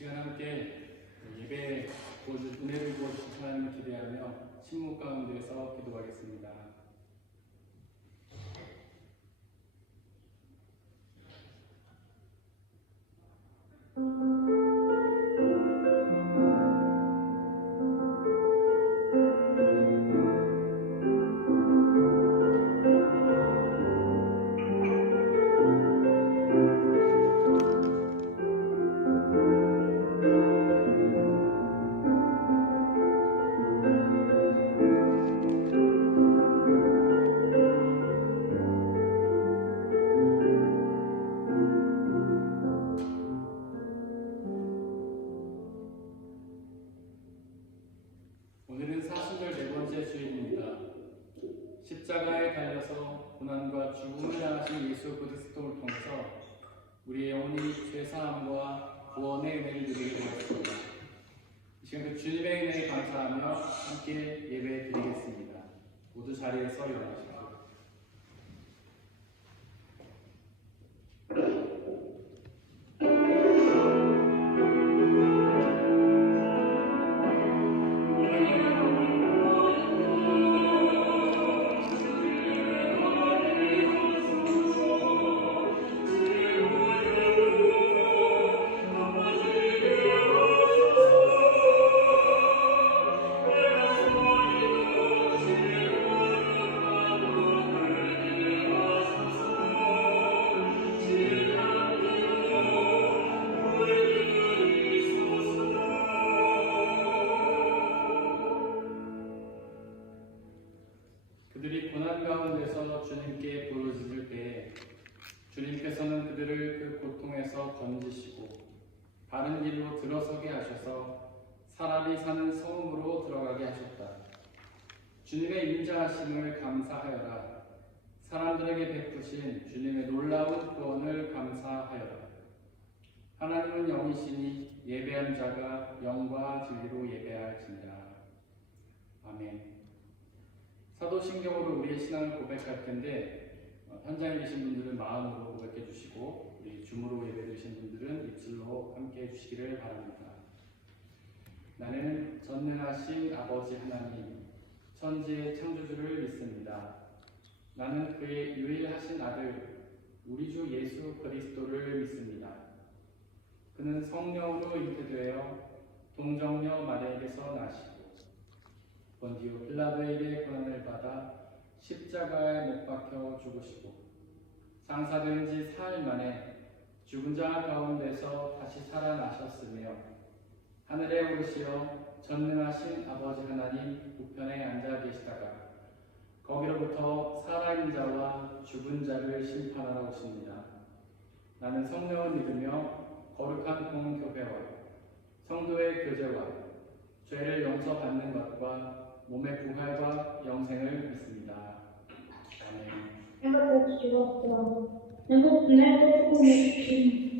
시간 함께 예배 은혜를 부어주신 하나님을 기대하며 침묵 가운데서 기도하겠습니다. 오늘은 사순절 네 번째 주일입니다. 십자가에 달려서 고난과 죽음을 당하신 예수 그리스도를 통해서 우리의 영혼이 죄사함과 구원의 은혜를 누리게 되었습니다. 이 시간 그 주님의 은혜에 감사하며 함께 예배 드리겠습니다. 모두 자리에서 일어나십시오. 그들이 고난 가운데서 주님께 부르짖을 때에 주님께서는 그들을 그 고통에서 건지시고 바른 길로 들어서게 하셔서 사람이 사는 성읍으로 들어가게 하셨다. 주님의 인자하심을 감사하여라. 사람들에게 베푸신 주님의 놀라운 구원을 감사하여라. 하나님은 영이시니 예배한 자가 영과 진리로 예배할지니라. 아멘. 사도신경으로 우리의 신앙을 고백할 텐데 현장에 계신 분들은 마음으로 고백해 주시고 우리 줌으로 예배 드리신 분들은 입술로 함께 해주시기를 바랍니다. 나는 전능하신 아버지 하나님 천지의 창조주를 믿습니다. 나는 그의 유일하신 아들 우리 주 예수 그리스도를 믿습니다. 그는 성령으로 잉태되어 동정녀 마리아에게서 나시고 본디오 빌라도에게 고난을 받아 십자가에 못 박혀 죽으시고 장사된 지 사흘 만에 죽은 자 가운데서 다시 살아나셨으며 하늘에 오르시어 전능하신 아버지 하나님 우편에 앉아 계시다가 거기로부터 살아있는 자와 죽은 자를 심판하러 오십니다. 나는 성령을 믿으며 거룩한 공교회와 성도의 교제와 죄를 용서받는 것과 몸의 부활과 영생을 믿습니다. 아멘. 내가 죽었어. 내가 죽었지.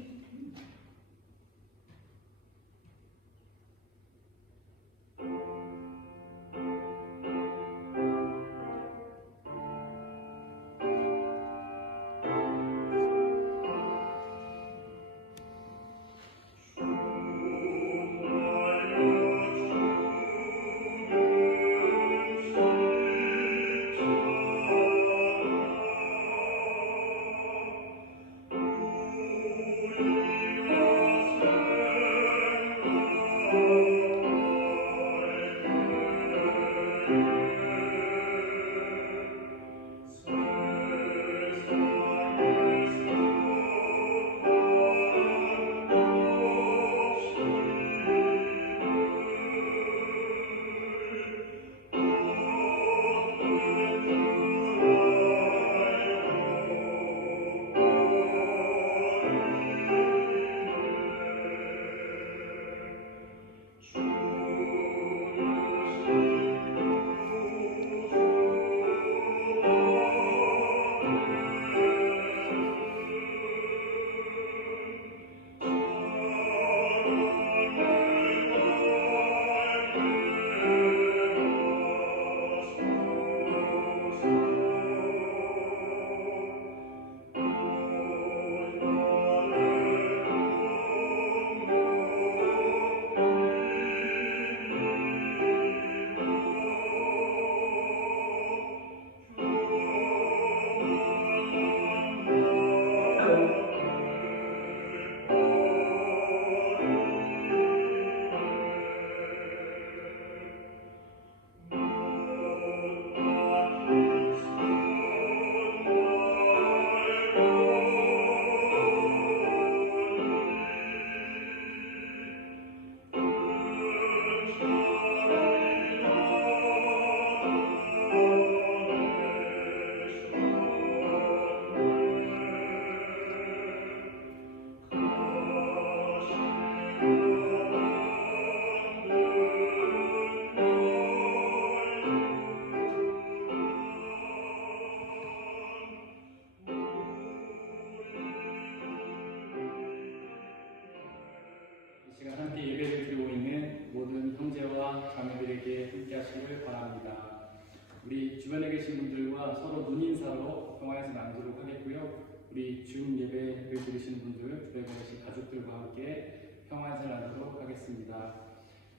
우리 주변에 계신 분들과 서로 눈인사로 평화에서 나누도록 하겠고요. 우리 줌 예배를 들으시는 분들, 주변에 계신 가족들과 함께 평화에서 나누도록 하겠습니다.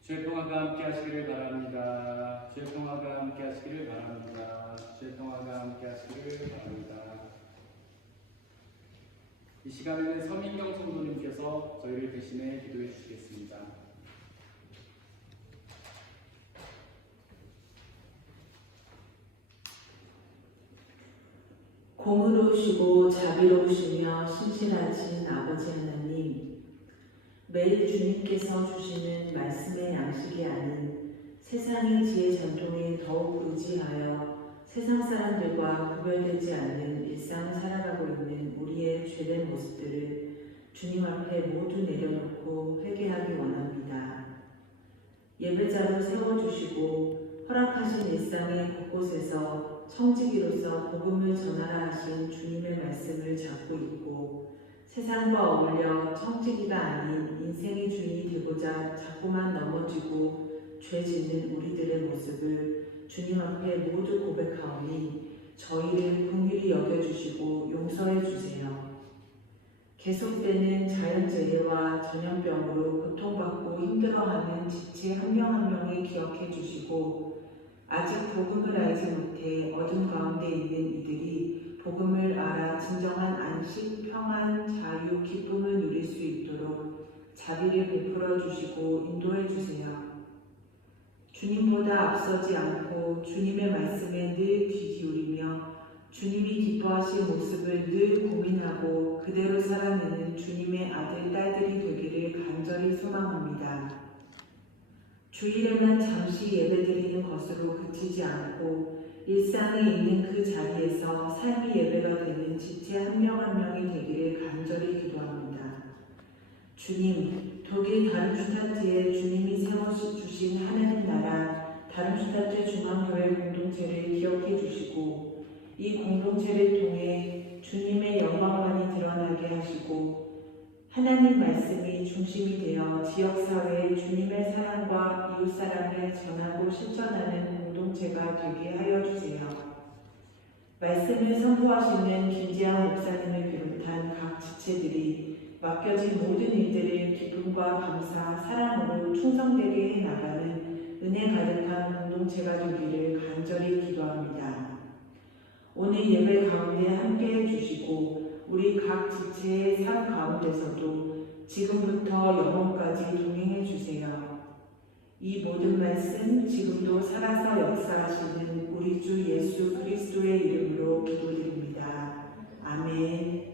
주의 평화가 함께 하시기를 바랍니다. 주의 평화가 함께 하시기를 바랍니다. 주의 평화가 함께 하시기를 바랍니다. 이 시간에는 서민경 성도님께서 저희를 대신해 기도해 주시겠습니다. 공의로우시고 자비로우시며 신실하신 아버지 하나님, 매일 주님께서 주시는 말씀의 양식이 아닌 세상의 지혜 전통에 더욱 의지하여 세상 사람들과 구별되지 않는 일상을 살아가고 있는 우리의 죄된 모습들을 주님 앞에 모두 내려놓고 회개하기 원합니다. 예배자로 세워주시고 허락하신 일상의 곳곳에서 청지기로서 복음을 전하라 하신 주님의 말씀을 잡고 있고 세상과 어울려 청지기가 아닌 인생의 주인이 되고자 자꾸만 넘어지고 죄 짓는 우리들의 모습을 주님 앞에 모두 고백하오니 저희를 긍휼히 여겨주시고 용서해 주세요. 계속되는 자연재해와 전염병으로 고통받고 힘들어하는 지체 한 명 한 명을 기억해 주시고 아직 복음을 알지 못해 어둠 가운데 있는 이들이 복음을 알아 진정한 안식, 평안, 자유, 기쁨을 누릴 수 있도록 자비를 베풀어 주시고 인도해 주세요. 주님보다 앞서지 않고 주님의 말씀에 늘 귀 기울이며 주님이 기뻐하실 모습을 늘 고민하고 그대로 살아내는 주님의 아들, 딸들이 되기를 간절히 소망합니다. 주일에만 잠시 예배드리는 것으로 그치지 않고 일상에 있는 그 자리에서 삶이 예배가 되는 지체 한 명 한 명이 되기를 간절히 기도합니다. 주님, 독일 다름슈타트에 주님이 세워주신 하나님 나라 다름슈타트 중앙교회 공동체를 기억해 주시고 이 공동체를 통해 주님의 영광만이 드러나게 하시고 하나님 말씀이 중심이 되어 지역사회에 주님의 사랑과 이웃사랑을 전하고 실천하는 공동체가 되게 하여 주세요. 말씀을 선포하시는 김지한 목사님을 비롯한 각 지체들이 맡겨진 모든 일들을 기쁨과 감사, 사랑으로 충성되게 해나가는 은혜 가득한 공동체가 되기를 간절히 기도합니다. 오늘 예배 가운데 함께해 주시고 우리 각 지체의 삶 가운데서도 지금부터 영원까지 동행해 주세요. 이 모든 말씀 지금도 살아서 역사하시는 우리 주 예수 그리스도의 이름으로 기도드립니다. 아멘.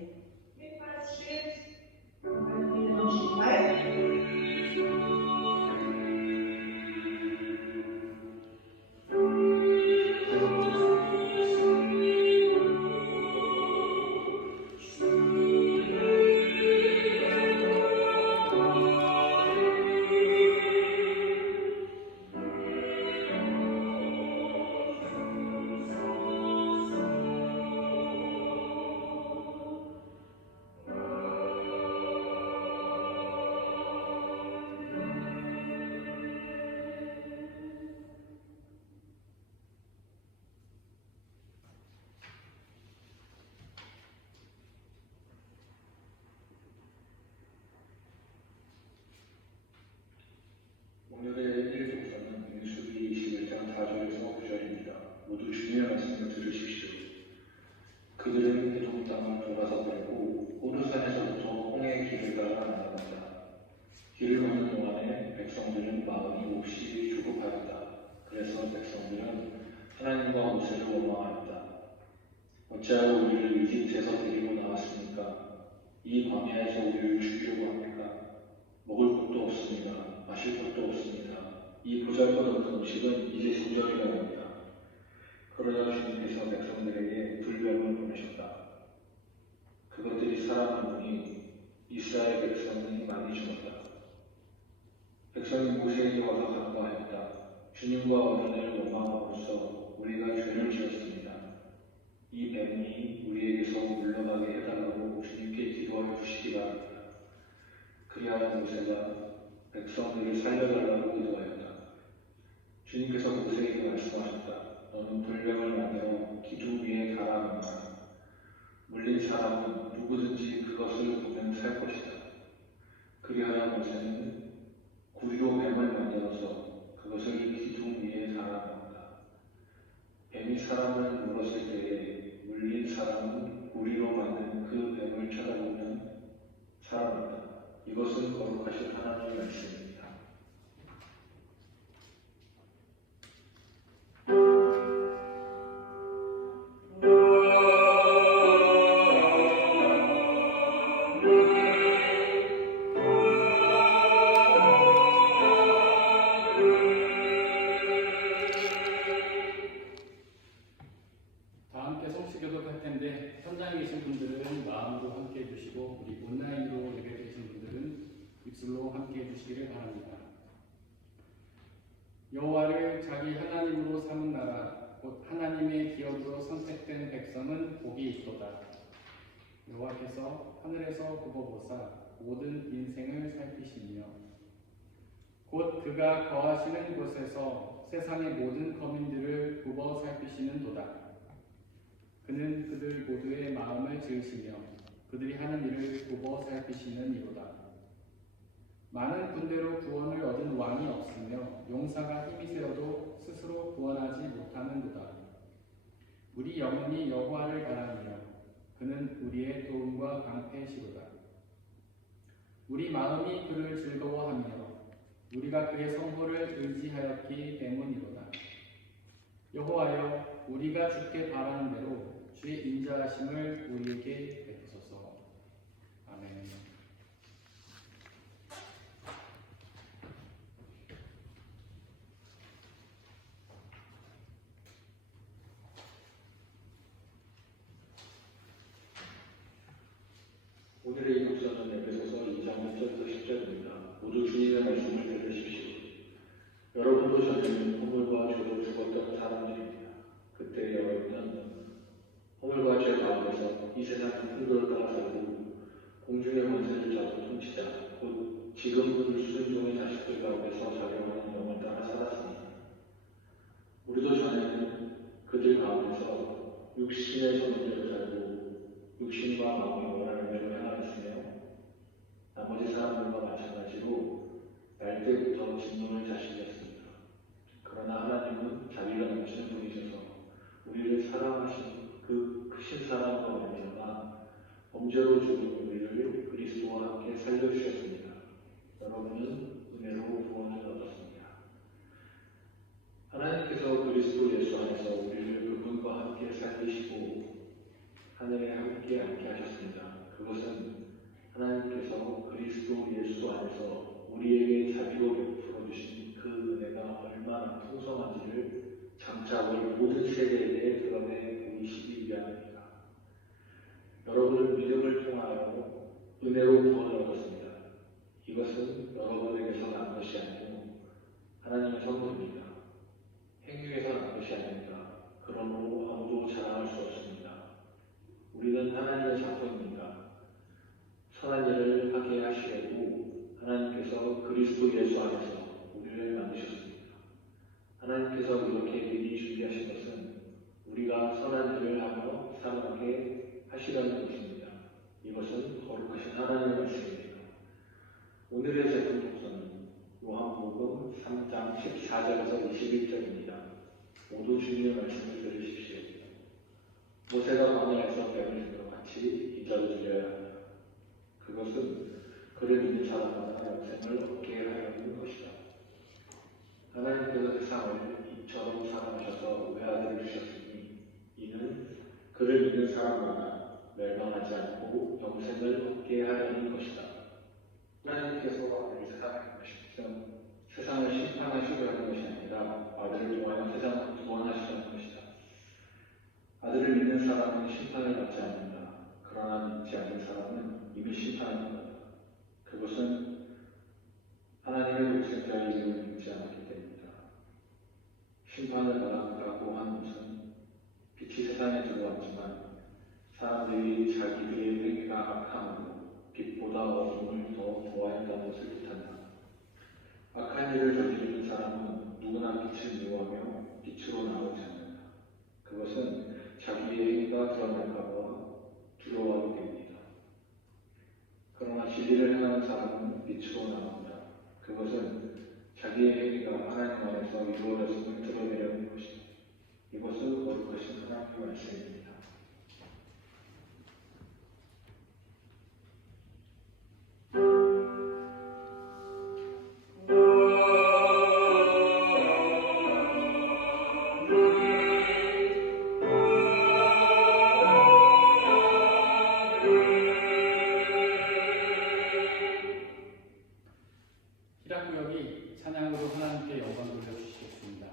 오늘의 1독서는 민수기 21장 4절에서 9절입니다. 모두 주님의 말씀을 들으십시오. 그들은 에돔 땅을 돌아서 걸고 호르산에서부터 홍해 길을 따라 나아간다. 길을 걷는 동안에 백성들은 마음이 몹시 조급하였다. 그래서 백성들은 하나님과 모세를 원망하였다. 어찌하여 우리를 이집트에서 데리고 나왔습니까? 이 광야에서 우리를 죽이려고 합니까? 먹을 것도 없습니다. 마실 것도 없습니다. 이 보잘것없는 음식은 이제 소절이라 합니다. 그러나 주님께서 백성들에게 불병을 보내셨다. 그것들이 살아난 분이 이스라엘 백성이 많이 죽었다. 백성이 모세에게 와서 간구하였다. 주님과 언약을 원망함으로써 우리가 죄를 지었습니다. 이 뱀이 우리에게서 물러가게 해달라고 주님께 기도하여 주시기 바랍니다. 그리하여 모세가 백성들을 살려달라고 기도하였다. 주님께서 모세에게 말씀하셨다. 너는 불병을 뱀이 사람을 물었을 때에 물린 사람은 우리로 만든 그 뱀을 쳐다보는 사람이다. 이것은 거룩하신 하나님의 말씀입니다. 다 함께 성수교독 할 텐데 현장에 계신 분들은 마음으로 함께 해주시고 우리 온라인으로 예배 계신 분들은 입술로 함께 해주시기를 바랍니다. 여호와를 자기 하나님으로 삼은 나라 곧 하나님의 기업으로 선택된 백성은 복이 있도다. 여호와께서 하늘에서 굽어보사 모든 인생을 살피시며 곧 그가 거하시는 곳에서 세상의 모든 거민들을 굽어 살피시는 도다. 그는 그들 모두의 마음을 지으시며 그들이 하는 일을 굽어 살피시는 이로다. 많은 군대로 구원을 얻은 왕이 없으며 용사가 힘이 세어도 스스로 구원하지 못하는도다. 우리 영혼이 여호와를 바라며 그는 우리의 도움과 방패시로다. 우리 마음이 그를 즐거워하며 우리가 그의 성호를 의지하였기 때문이로다. 여호와여, 우리가 주께 바라는 대로 주의 인자하심을 우리에게 베푸소서. 아멘. 오늘의 읽성은 에베소서 2장 1절부터 10절입니다. 모두 주님의 말씀을 들으십시오. 여러분도 전에는 허물과 죄로 죽었던 사람들입니다. 그때 여러분은 허물과 죄 가운데서 이 세상 풍조를 따라 살고 공중의 권세를 잡고 통치자 곧 지금 불순종의 자식들 가운데서 작용하는 영을 따라 살았습니다. 우리도 전에는 그들 가운데서 육신의 소원대로 살고 육신과 마음이 원하는 대로 행하였으며 나머지 사람들과 마찬가지로 날 때부터 진노의 자식이었습니다. 그러나 하나님은 자비가 넘치는 분이셔서 우리를 사랑하신 그 크신 사랑으로 말미암아 범죄로 죽은 우리를 그리스도와 함께 살려주셨습니다. 여러분은 은혜로 구원을 얻었습니다. 하나님께서 그리스도 예수 안에서 우리를 그분과 함께 살리시고 하늘에 함께 앉게 하셨습니다. 그것은 하나님께서 그리스도 예수 안에서 우리에게 자비로 베풀어 주신 그 은혜가 얼마나 풍성한지를 장차 우리 모든 세대에 드러내 보이시기 위함입니다. 여러분은 믿음을 통하여 은혜로 구원을 얻었습니다. 이것은 여러분에게서 난 것이 아니고 하나님의 선물입니다. 행위에서 난 것이 아닙니다. 그러므로 아무도 자랑할 수 없습니다. 우리는 하나님의 작품입니다. 선한 일을 하게 하시려고 하나님께서 그리스도 예수 안에서 우리를 만드셨습니다. 하나님께서 이렇게 미리 준비하신 것은 우리가 선한 일을 하며 살아가게 하시려는 것입니다. 이것은 거룩하신 하나님의 말씀입니다. 오늘의 제품 독서는 요한복음 3장 14절에서 21절입니다. 모두 주님의 말씀을 들으십시오. 모세가 광야에서 뱀을 들어 같이 인자를 드려야 합니다. 그것은 그를 믿는 사람마다 영생을 얻게 하려는 것이다. 하나님께서 세상을 이처럼 사랑하셔서 외아들을 주셨으니 이는 그를 믿는 사람마다 멸망하지 않고 영생을 얻게 하려는 것이다. 하나님께서 아들을 세상에 보내셔서 세상을 심판하시려 하는 것이 아니라 아들을 통하여 세상을 구원하시려는 것이다. 아들을 믿는 사람은 심판을 받지 않는다. 그러나 믿지 않는 사람은 이미 심판을 받는다. 그것은 하나님의 독생자의 이름을 믿지 않았기 때문이다. 심판을 받았다고 하는 것은 빛이 세상에 들어왔지만 사람들이 자기들의 행위가 악함으로 빛보다 어둠을 더 좋아했다는 것을 뜻한다. 악한 일을 저지르는 사람은 누구나 빛을 미워하며 빛으로 나오지 않는다. 그것은 자기의 행위가 드러날까봐 두려워하기 때문이다. 그러나 진리를 행하는 사람은 빛으로 나온다. 그것은 자기의 행위가 하나님 안에서 이루어졌음을 드러내려는 것이다. 이것은 거룩한 그 말씀입니다. 희락구역이 찬양으로 하나님께 영광 돌려주시겠습니다.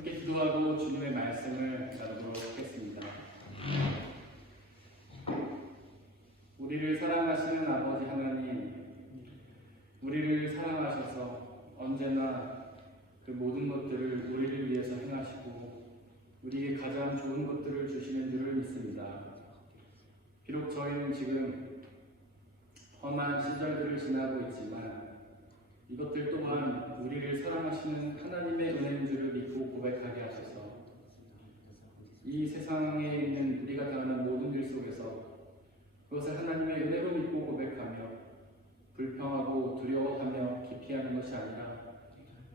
함께 기도하고 주님의 말씀을 나누도록 하겠습니다. 우리를 사랑하시는 아버지 하나님, 우리를 사랑하셔서 언제나 그 모든 것들을 우리를 위해서 행하시고 우리에게 가장 좋은 것들을 주시는 줄을 믿습니다. 비록 저희는 지금 험한 시절들을 지나고 있지만 이것들 또한 우리를 사랑하시는 하나님의 은혜인 줄을 믿고 고백하게 하셔서 이 세상에 있는 우리가 당하는 모든 일 속에서 그것을 하나님의 은혜로 믿고 고백하며 불평하고 두려워하며 기피하는 것이 아니라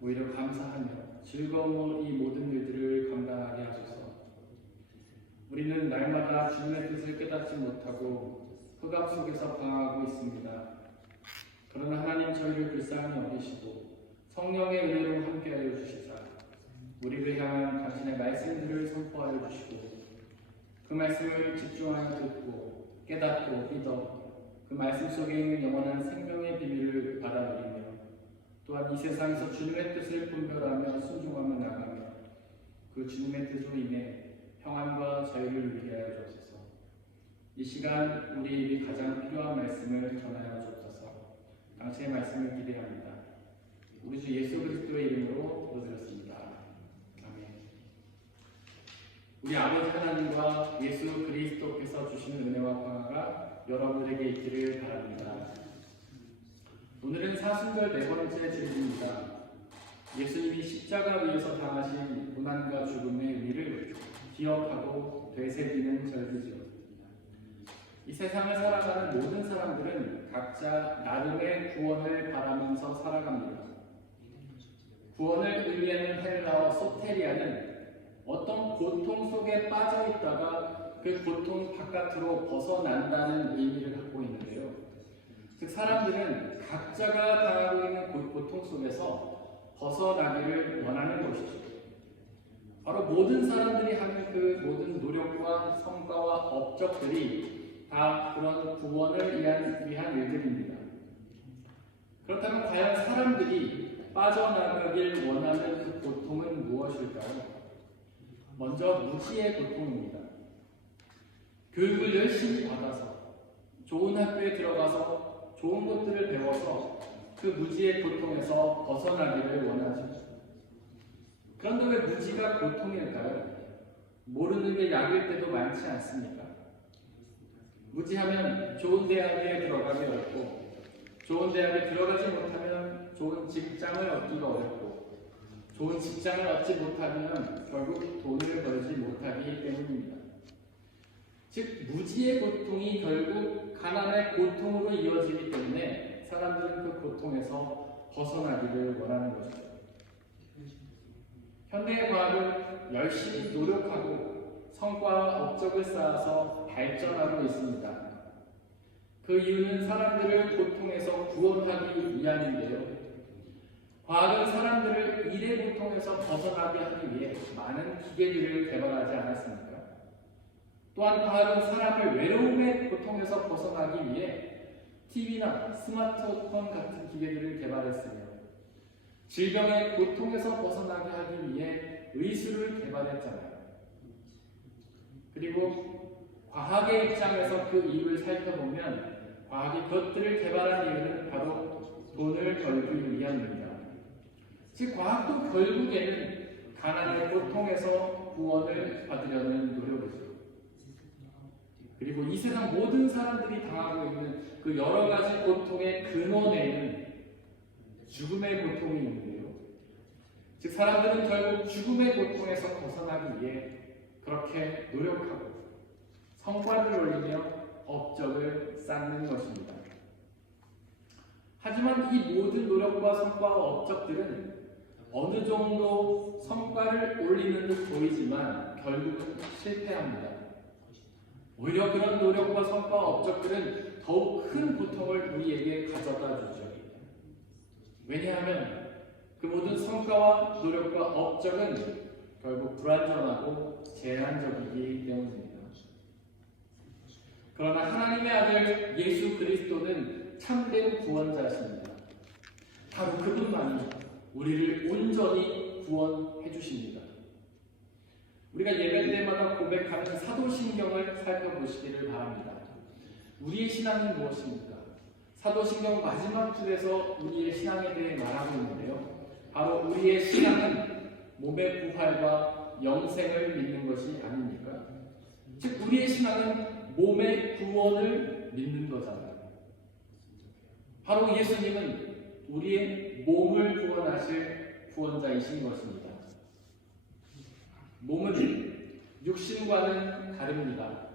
오히려 감사하며 즐거움으로 이 모든 일들을 감당하게 하소서. 우리는 날마다 주님의 뜻을 깨닫지 못하고 흑암 속에서 방황하고 있습니다. 그러나 하나님 저희를 불쌍히 여기시고 성령의 은혜로 함께하여 주시사 우리를 향한 당신의 말씀들을 선포하여 주시고 그 말씀을 집중하여 듣고 깨닫고 믿어 그 말씀 속에 있는 영원한 생명의 비밀을 받아들이며 또한 이 세상에서 주님의 뜻을 분별하며 순종하며 나가며 그 주님의 뜻으로 인해 평안과 자유를 누리게 하여 주옵소서. 이 시간 우리에게 가장 필요한 말씀을 전하여 주옵소서. 당신의 말씀을 기대합니다. 우리 주 예수 그리스도의 이름으로 기도드렸습니다. 아멘. 우리 아버지 하나님과 예수 그리스도께서 주시는 은혜와 평화가 여러분에게 있기를 바랍니다. 오늘은 사순절 4번째 주일입니다. 예수님이 십자가 위에서 당하신 고난과 죽음의 의미를 기억하고 되새기는 절기죠. 이 세상을 살아가는 모든 사람들은 각자 나름의 구원을 바라면서 살아갑니다. 구원을 의미하는 헬라어 소테리아는 어떤 고통 속에 빠져 있다가 그 고통 바깥으로 벗어난다는 의미를 갖고 있는데요. 즉 사람들은 각자가 당하고 있는 고통 속에서 벗어나기를 원하는 것이죠. 바로 모든 사람들이 하는 그 모든 노력과 성과와 업적들이 다 그런 구원을 위한 일들입니다. 그렇다면 과연 사람들이 빠져나가길 원하는 그 고통은 무엇일까요? 먼저 무지의 고통입니다. 교육을 열심히 받아서 좋은 학교에 들어가서 좋은 것들을 배워서 그 무지의 고통에서 벗어나기를 원하죠. 그런데 왜 무지가 고통일까요? 모르는 게 약일 때도 많지 않습니까? 무지하면 좋은 대학에 들어가기 어렵고 좋은 대학에 들어가지 못하면 좋은 직장을 얻기가 어렵고 좋은 직장을 얻지 못하면 결국 돈을 벌지 못하기 때문입니다. 즉 무지의 고통이 결국 가난의 고통으로 이어지기 때문에 사람들은 그 고통에서 벗어나기를 원하는 것이죠. 현대의 과학은 열심히 노력하고 성과와 업적을 쌓아서 발전하고 있습니다. 그 이유는 사람들을 고통에서 구원하기 위함인데요. 과학은 사람들을 일의 고통에서 벗어나게 하기 위해 많은 기계들을 개발하지 않았습니까? 또한 과학은 사람을 외로움의 고통에서 벗어나기 위해 TV나 스마트폰 같은 기계들을 개발했으며 질병의 고통에서 벗어나게 하기 위해 의술을 개발했잖아요. 그리고 과학의 입장에서 그 이유를 살펴보면 과학이 그것들을 개발한 이유는 바로 돈을 벌기 위함입니다. 즉 과학도 결국에는 가난의 고통에서 구원을 받으려는 노력이죠. 그리고 이 세상 모든 사람들이 당하고 있는 그 여러 가지 고통의 근원에는 죽음의 고통이 있는데요. 즉 사람들은 결국 죽음의 고통에서 벗어나기 위해 그렇게 노력하고 성과를 올리며 업적을 쌓는 것입니다. 하지만 이 모든 노력과 성과와 업적들은 어느 정도 성과를 올리는 듯 보이지만 결국은 실패합니다. 오히려 그런 노력과 성과 업적들은 더욱 큰 고통을 우리에게 가져다 주죠. 왜냐하면 그 모든 성과와 노력과 업적은 결국 불완전하고 제한적이기 때문입니다. 그러나 하나님의 아들 예수 그리스도는 참된 구원자십니다. 바로 그분만이 우리를 온전히 구원해 주십니다. 우리가 예배 때마다 고백하는 사도신경을 살펴보시기를 바랍니다. 우리의 신앙은 무엇입니까? 사도신경 마지막 줄에서 우리의 신앙에 대해 말하고 있는데요. 바로 우리의 신앙은 몸의 부활과 영생을 믿는 것이 아닙니까? 즉 우리의 신앙은 몸의 구원을 믿는 거잖아요. 바로 예수님은 우리의 몸을 구원하실 구원자이신 것입니다. 몸은 육신과는 다릅니다.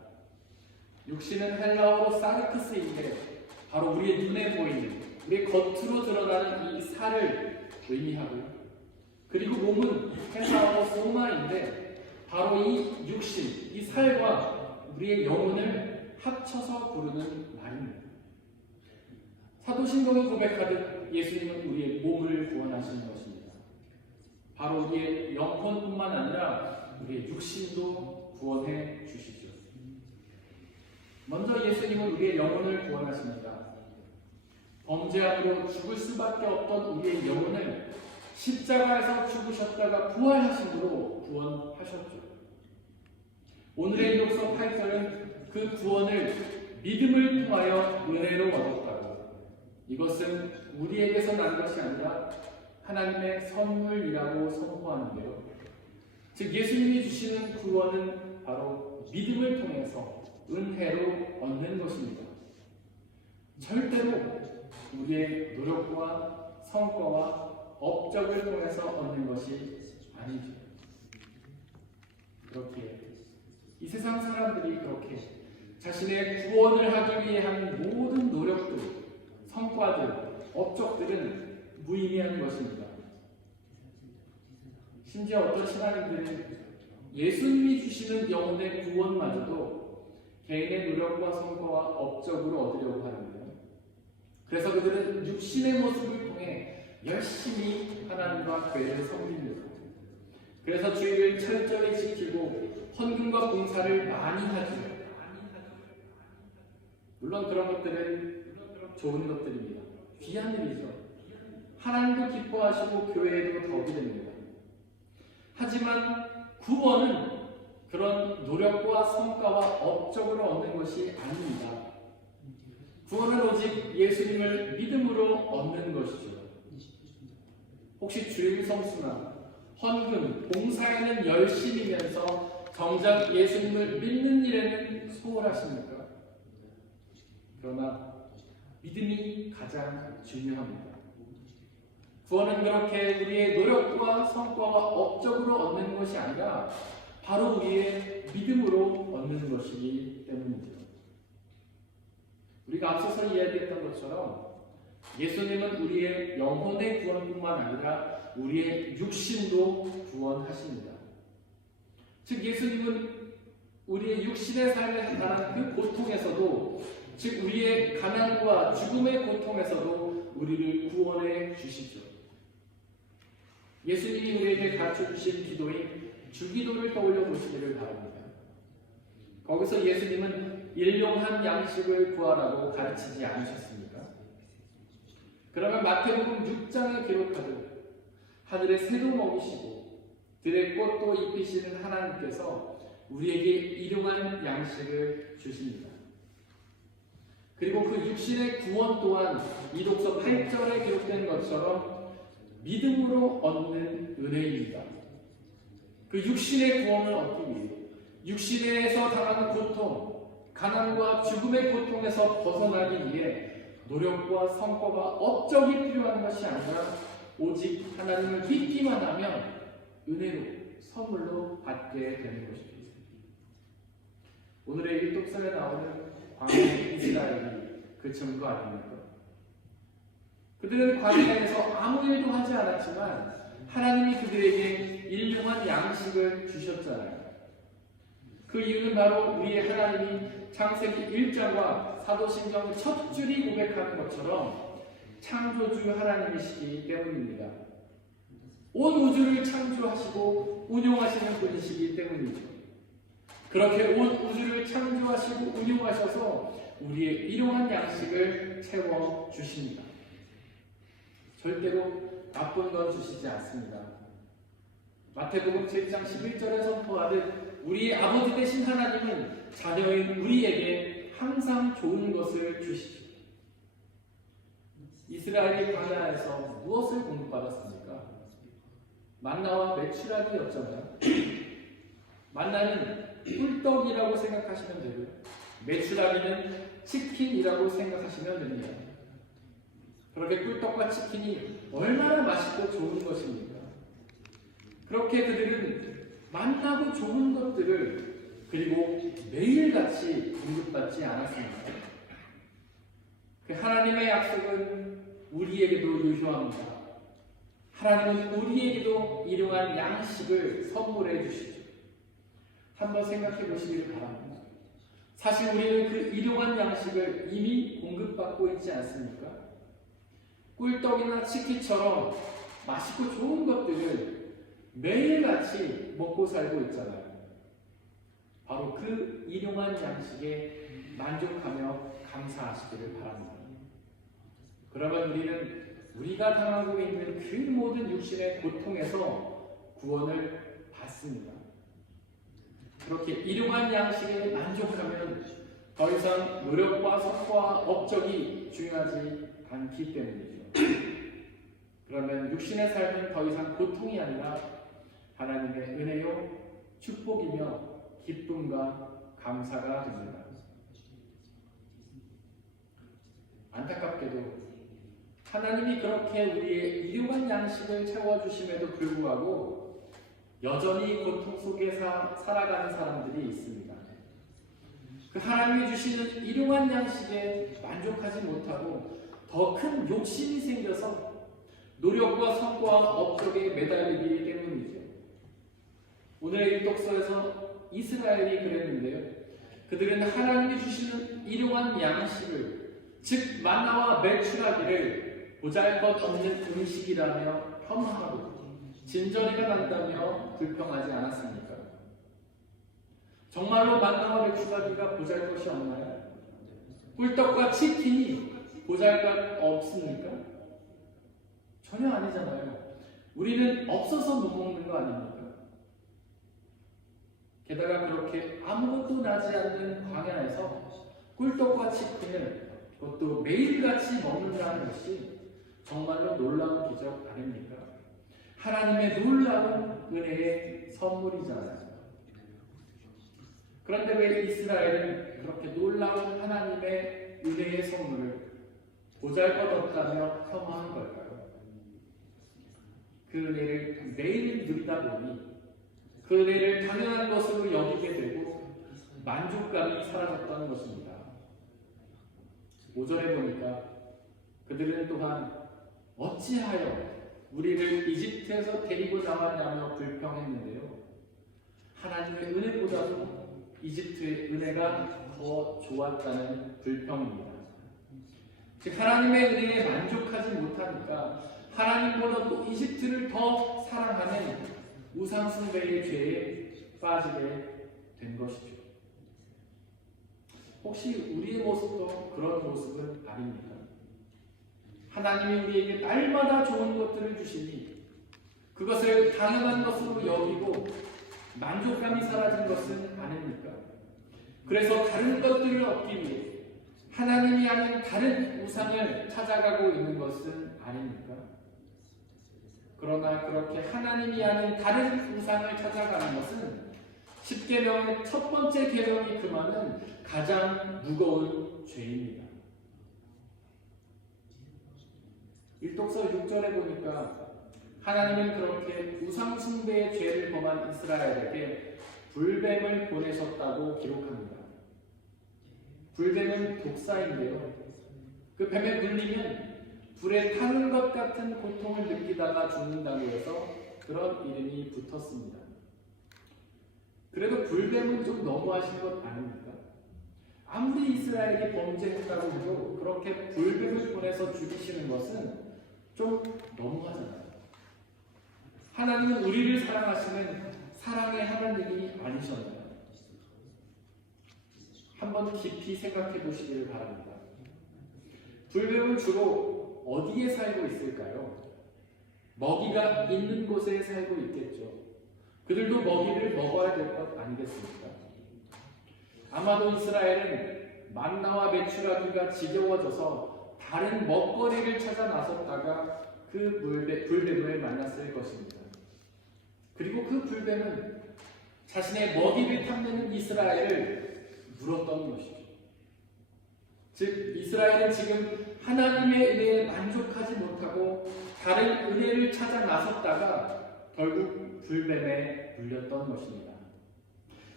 육신은 헬라어로 사르크스인데 바로 우리의 눈에 보이는, 우리의 겉으로 드러나는 이 살을 의미하고요. 그리고 몸은 헬라어로 소마인데 바로 이 육신, 이 살과 우리의 영혼을 합쳐서 부르는 말입니다. 사도신경이 고백하듯 예수님은 우리의 몸을 구원하시는 것입니다. 바로 우리의 영혼뿐만 아니라 우리의 육신도 구원해 주시죠. 먼저 예수님은 우리의 영혼을 구원하십니다. 범죄함으로 죽을 수밖에 없던 우리의 영혼을 십자가에서 죽으셨다가 부활하심으로 구원하셨죠. 오늘의 이독서 8절은 그 구원을 믿음을 통하여 은혜로 얻었다고, 이것은 우리에게서 난 것이 아니라 하나님의 선물이라고 선포하는데요. 즉 예수님이 주시는 구원은 바로 믿음을 통해서 은혜로 얻는 것입니다. 절대로 우리의 노력과 성과와 업적을 통해서 얻는 것이 아니죠. 그렇게 이 세상 사람들이 그렇게 자신의 구원을 하기 위해 하는 모든 노력들, 성과들, 업적들은 무의미한 것입니다. 심지어 어떤 신앙인들은 예수님이 주시는 영혼의 구원마저도 개인의 노력과 성과와 업적으로 얻으려고 하는데요. 그래서 그들은 육신의 모습을 통해 열심히 하나님과 교회를 섬깁니다. 그래서 주의를 철저히 지키고 헌금과 봉사를 많이 하죠. 물론 그런 것들은 좋은 것들입니다. 귀한 일이죠. 하나님도 기뻐하시고 교회에도 덕이 됩니다. 하지만 구원은 그런 노력과 성과와 업적으로 얻는 것이 아닙니다. 구원은 오직 예수님을 믿음으로 얻는 것이죠. 혹시 주일 성수나 헌금, 봉사에는 열심이면서 정작 예수님을 믿는 일에는 소홀하십니까? 그러나 믿음이 가장 중요합니다. 구원은 그렇게 우리의 노력과 성과와 업적으로 얻는 것이 아니라 바로 우리의 믿음으로 얻는 것이기 때문입니다. 우리가 앞서서 이야기했던 것처럼 예수님은 우리의 영혼의 구원뿐만 아니라 우리의 육신도 구원하십니다. 즉 예수님은 우리의 육신의 삶에 나타난 그 고통에서도, 즉 우리의 가난과 죽음의 고통에서도 우리를 구원해 주시죠. 예수님이 우리에게 가르쳐 주신 기도인 주기도를 떠올려 보시기를 바랍니다. 거기서 예수님은 일용한 양식을 구하라고 가르치지 않으셨습니까? 그러면 마태복음 6장에 기록하듯 하늘의 새도 먹이시고 들의 꽃도 입히시는 하나님께서 우리에게 일용한 양식을 주십니다. 그리고 그 육신의 구원 또한 이독서 8절에 기록된 것처럼 믿음으로 얻는 은혜입니다. 그 육신의 구원을 얻기 위해, 육신에서 당하는 고통, 가난과 죽음의 고통에서 벗어나기 위해 노력과 성과가 업적이 필요한 것이 아니라 오직 하나님을 믿기만 하면 은혜로, 선물로 받게 되는 것입니다. 오늘의 일독서에 나오는 광야의 이스라엘이 그 증거 아닙니까? 그들은 광야에서 아무 일도 하지 않았지만 하나님이 그들에게 일용한 양식을 주셨잖아요. 그 이유는 바로 우리의 하나님이 창세기 1장과 사도신경 첫 줄이 고백하는 것처럼 창조주 하나님이시기 때문입니다. 온 우주를 창조하시고 운용하시는 분이시기 때문이죠. 그렇게 온 우주를 창조하시고 운용하셔서 우리의 일용한 양식을 채워주십니다. 절대로 나쁜 건 주시지 않습니다. 마태복음 7장 11절에 선포하듯 우리의 아버지 되신 하나님은 자녀인 우리에게 항상 좋은 것을 주시죠. 이스라엘이 광야에서 무엇을 공급받았습니까? 만나와 메추라기였잖아요. 만나는 꿀떡이라고 생각하시면 되고요. 메추라기는 치킨이라고 생각하시면 됩니다. 그렇게 꿀떡과 치킨이 얼마나 맛있고 좋은 것입니까? 그렇게 그들은 만나고 좋은 것들을 그리고 매일같이 공급받지 않았습니다. 그 하나님의 약속은 우리에게도 유효합니다. 하나님은 우리에게도 일용할 양식을 선물해 주시죠. 한번 생각해 보시길 바랍니다. 사실 우리는 그 일용할 양식을 이미 공급받고 있지 않습니까? 꿀떡이나 치킨처럼 맛있고 좋은 것들을 매일같이 먹고 살고 있잖아요. 바로 그 일용할 양식에 만족하며 감사하시기를 바랍니다. 그러면 우리는 우리가 당하고 있는 그 모든 육신의 고통에서 구원을 받습니다. 그렇게 일용할 양식에 만족하면 더 이상 노력과 성과와 업적이 중요하지 않기 때문이죠. 그러면 육신의 삶은 더 이상 고통이 아니라 하나님의 은혜요, 축복이며 기쁨과 감사가 됩니다. 안타깝게도 하나님이 그렇게 우리의 일용할 양식을 채워주심에도 불구하고 여전히 고통 속에 살아가는 사람들이 있습니다. 그 하나님이 주시는 일용할 양식에 만족하지 못하고 더 큰 욕심이 생겨서 노력과 성과와 업적에 매달리기 때문이죠. 오늘의 일독서에서 이스라엘이 그랬는데요. 그들은 하나님이 주시는 일용할 양식을, 즉 만나와 메추라기를 보잘것없는 음식이라며 폄하하고 진저리가 난다며 불평하지 않았습니까? 정말로 만나와 메추라기가 보잘것이 없나요? 꿀떡과 치킨이 보잘것 없습니까? 전혀 아니잖아요. 우리는 없어서 못 먹는 거 아닙니까? 게다가 그렇게 아무것도 나지 않는 광야에서 꿀떡과 치킨을 그것도 매일같이 먹는다는 것이 정말로 놀라운 기적 아닙니까? 하나님의 놀라운 은혜의 선물이잖아요. 그런데 왜 이스라엘은 그렇게 놀라운 하나님의 은혜의 선물을 보잘것없다며 폄하하는 걸까요? 그 은혜를 매일 누리다 보니 그 은혜를 당연한 것으로 여기게 되고 만족감이 사라졌다는 것입니다. 5절에 보니까 그들은 또한 어찌하여 우리를 이집트에서 데리고 나왔냐며 불평했는데요. 하나님의 은혜보다도 이집트의 은혜가 더 좋았다는 불평입니다. 즉 하나님의 은혜에 만족하지 못하니까 하나님보다도 이집트를 더 사랑하는 우상숭배의 죄에 빠지게 된 것이죠. 혹시 우리의 모습도 그런 모습은 아닙니까? 하나님이 우리에게 날마다 좋은 것들을 주시니 그것을 당연한 것으로 여기고 만족감이 사라진 것은 아닙니까? 그래서 다른 것들을 얻기 위해 하나님이 아닌 다른 우상을 찾아가고 있는 것은 아닙니까? 그러나 그렇게 하나님이 아닌 다른 우상을 찾아가는 것은 10계명의 첫 번째 계명이 금하는 가장 무거운 죄입니다. 일독서 6절에 보니까 하나님은 그렇게 우상숭배의 죄를 범한 이스라엘에게 불뱀을 보내셨다고 기록합니다. 불뱀은 독사인데요. 그 뱀에 물리면 불에 타는 것 같은 고통을 느끼다가 죽는다고 해서 그런 이름이 붙었습니다. 그래도 불뱀은 좀 너무하신 것 아닙니까? 아무리 이스라엘이 범죄했다고 해도 그렇게 불뱀을 보내서 죽이시는 것은 좀 너무하잖아요. 하나님은 우리를 사랑하시는 사랑의 하나님이 아니셨나요? 한번 깊이 생각해 보시기를 바랍니다. 불뱀은 주로 어디에 살고 있을까요? 먹이가 있는 곳에 살고 있겠죠. 그들도 먹이를 먹어야 될 것 아니겠습니까? 아마도 이스라엘은 만나와 메추라기가 지겨워져서 다른 먹거리를 찾아 나섰다가 그 불뱀을 만났을 것입니다. 그리고 그 불뱀은 자신의 먹이를 탐내는 이스라엘을 물었던 것이죠. 즉 이스라엘은 지금 하나님의 은혜에 만족하지 못하고 다른 은혜를 찾아 나섰다가 결국 불뱀에 물렸던 것입니다.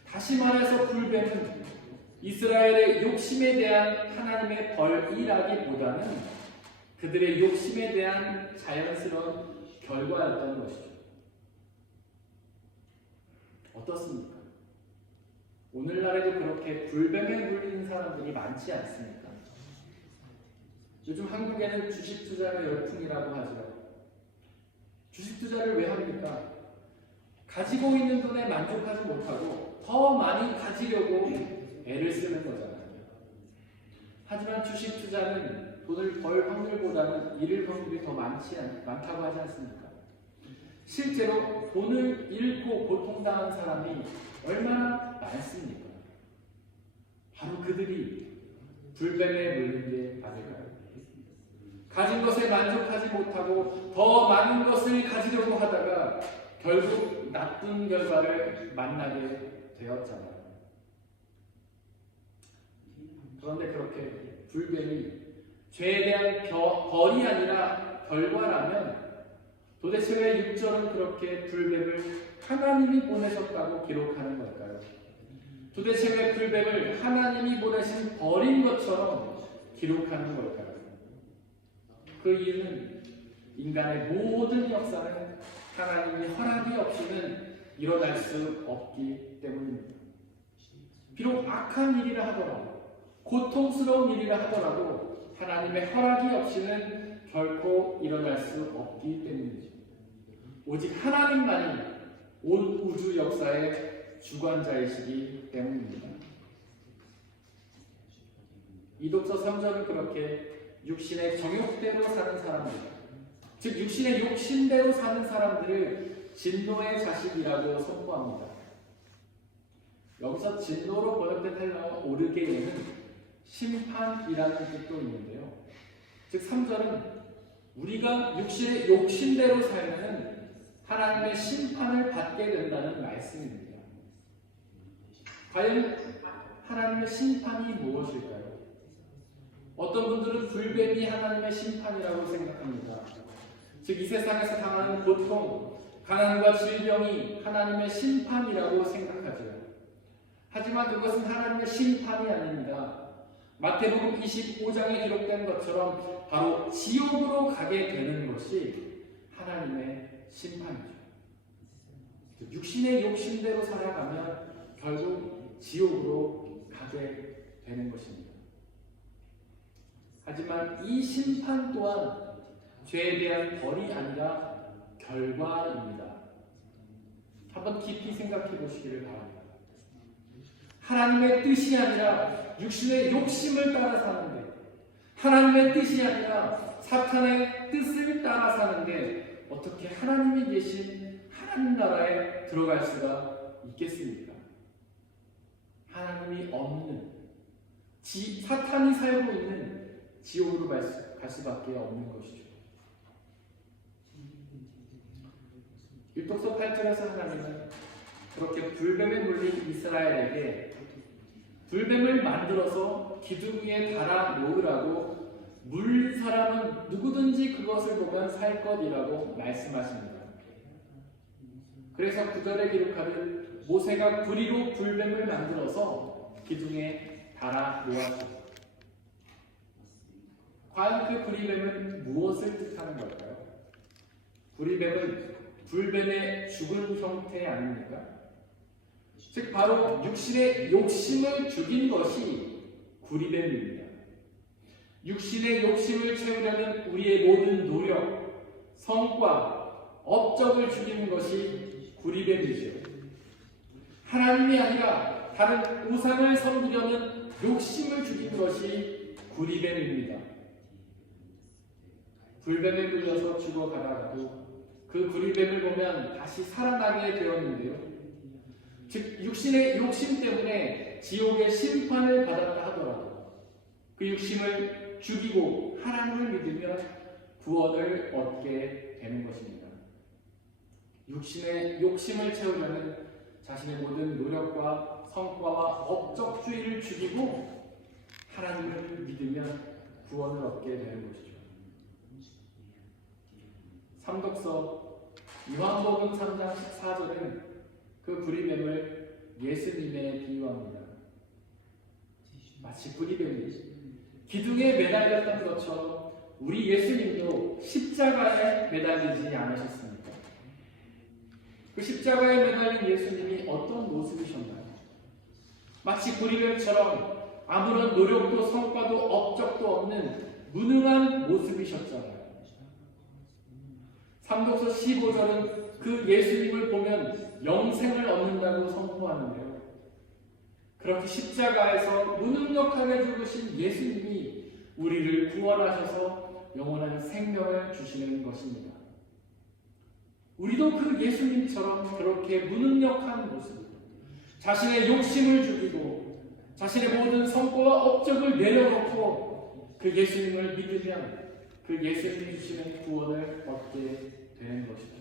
다시 말해서 불뱀은 이스라엘의 욕심에 대한 하나님의 벌이라기보다는 그들의 욕심에 대한 자연스러운 결과였던 것이죠. 어떻습니까? 오늘날에도 그렇게 불뱀에 물리는 사람들이 많지 않습니까? 요즘 한국에는 주식 투자가 열풍이라고 하죠. 주식 투자를 왜 합니까? 가지고 있는 돈에 만족하지 못하고 더 많이 가지려고 애를 쓰는 거잖아요. 하지만 주식 투자는 돈을 벌 확률보다는 잃을 확률이 더 많다고 하지 않습니까? 실제로 돈을 잃고 고통당한 사람이 얼마나 많습니까? 바로 그들이 불뱀에 물린 게 아닐까요? 가진 것에 만족하지 못하고 더 많은 것을 가지려고 하다가 결국 나쁜 결과를 만나게 되었잖아요. 그런데 그렇게 불뱀이 죄에 대한 벌이 아니라 결과라면 도대체 왜 6절은 그렇게 불뱀을 하나님이 보내셨다고 기록하는 걸까요? 도대체 왜 불뱀을 하나님이 보내신 벌인 것처럼 기록하는 걸까요? 그 이유는 인간의 모든 역사는 하나님의 허락이 없이는 일어날 수 없기 때문입니다. 비록 악한 일이라 하더라도 고통스러운 일이라 하더라도 하나님의 허락이 없이는 결코 일어날 수 없기 때문이죠. 오직 하나님만이 온 우주 역사의 주관자이시기 때문입니다. 이독서 3절은 그렇게 육신의 정욕대로 사는 사람들, 즉 육신의 욕심대로 사는 사람들을 진노의 자식이라고 선포합니다. 여기서 진노로 번역된 헬라어 오르게에는 심판이라는 뜻도 있는데요. 즉 3절은 우리가 육신의 욕심대로 살면 하나님의 심판을 받게 된다는 말씀입니다. 과연 하나님의 심판이 무엇일까요? 어떤 분들은 불뱀이 하나님의 심판이라고 생각합니다. 즉 이 세상에서 당하는 고통, 가난과 질병이 하나님의 심판이라고 생각하죠. 하지만 그것은 하나님의 심판이 아닙니다. 마태복음 25장에 기록된 것처럼 바로 지옥으로 가게 되는 것이 하나님의 심판이죠. 육신의 욕심대로 살아가면 결국 지옥으로 가게 되는 것입니다. 하지만 이 심판 또한 죄에 대한 벌이 아니라 결과입니다. 한번 깊이 생각해 보시기를 바랍니다. 하나님의 뜻이 아니라 육신의 욕심을 따라 사는데, 하나님의 뜻이 아니라 사탄의 뜻을 따라 사는데 어떻게 하나님이 계신 하나님 나라에 들어갈 수가 있겠습니까? 하나님이 없는 사탄이 살고 있는 지옥으로 갈 수밖에 없는 것이죠. 율법서 8절에서 하나님은 그렇게 불뱀에 물린 이스라엘에게 불뱀을 만들어서 기둥 위에 달아 놓으라고 물린 사람은 누구든지 그것을 보면 살 것이라고 말씀하십니다. 그래서 9절에 기록하듯 모세가 구리로 불뱀을 만들어서 기둥에 달아 놓았습니다. 과연 그 구리뱀은 무엇을 뜻하는 걸까요? 구리뱀은 불뱀의 죽은 형태 아닙니까? 즉 바로 육신의 욕심을 죽인 것이 구리뱀입니다. 육신의 욕심을 채우려는 우리의 모든 노력, 성과, 업적을 죽이는 것이 구리뱀이죠. 하나님이 아니라 다른 우상을 섬기려는 욕심을 죽인 것이 구리뱀입니다. 불뱀에 물려서 죽어가다가도 그 구리뱀을 보면 다시 살아나게 되었는데요. 즉 육신의 욕심 때문에 지옥의 심판을 받았다 하더라도 그 욕심을 죽이고 하나님을 믿으면 구원을 얻게 되는 것입니다. 육신의 욕심을 채우려는 자신의 모든 노력과 성과와 업적주의를 죽이고 하나님을 믿으면 구원을 얻게 되는 것이죠. 삼독서 요한복음 3장 14절은 그 구리뱀을 예수님에 비유합니다. 마치 구리뱀이 기둥에 매달렸던 것처럼 우리 예수님도 십자가에 매달리지 않으셨습니까? 그 십자가에 매달린 예수님이 어떤 모습이셨나요? 마치 구리뱀처럼 아무런 노력도 성과도 업적도 없는 무능한 모습이셨잖아요. 삼독서 15절은 그 예수님을 보면 영생을 얻는다고 선포하는데요. 그렇게 십자가에서 무능력하게 죽으신 예수님이 우리를 구원하셔서 영원한 생명을 주시는 것입니다. 우리도 그 예수님처럼 그렇게 무능력한 모습, 자신의 욕심을 죽이고 자신의 모든 성과와 업적을 내려놓고 그 예수님을 믿으면 그 예수님이 주시는 구원을 얻게 되는 것이죠.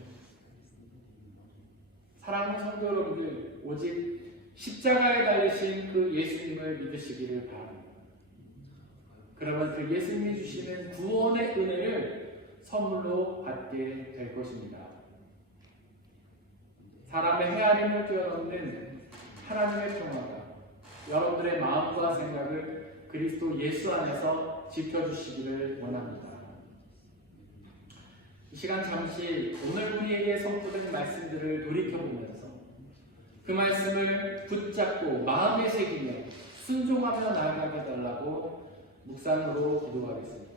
사랑하는 성도 여러분들, 오직 십자가에 달리신 그 예수님을 믿으시기를 바랍니다. 그러면 그 예수님이 주시는 구원의 은혜를 선물로 받게 될 것입니다. 사람의 헤아림을 뛰어넘는 하나님의 평화가 여러분들의 마음과 생각을 그리스도 예수 안에서 지켜주시기를 원합니다. 이 시간 잠시 오늘 우리에게 선포된 말씀들을 돌이켜보면서 그 말씀을 붙잡고 마음에 새기며 순종하며 나아가게 달라고 묵상으로 기도하겠습니다.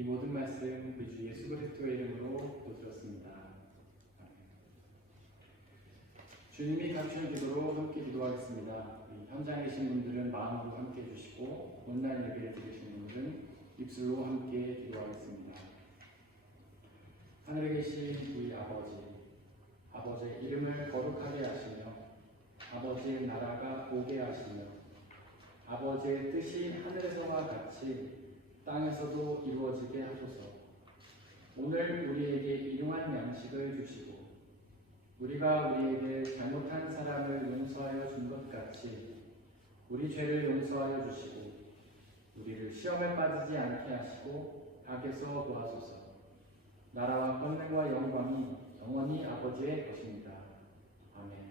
이 모든 말씀 우리 주 예수 그리스도의 이름으로 기도드렸습니다. 주님이 감추는 기도로 함께 기도하겠습니다. 현장에 계신 분들은 마음으로 함께 해주시고 온라인 예배를 드리시는 분들은 입술로 함께 기도하겠습니다. 하늘에 계신 우리 아버지의 이름을 거룩하게 하시며 아버지의 나라가 오게 하시며 아버지의 뜻이 하늘에서와 같이 땅에서도 이루어지게 하소서. 오늘 우리에게 일용할 양식을 주시고 우리가 우리에게 잘못한 사람을 용서하여 준 것 같이 우리 죄를 용서하여 주시고 우리를 시험에 빠지지 않게 하시고 악에서 도와소서. 나라와 권능과 영광이 영원히 아버지의 것입니다. 아멘.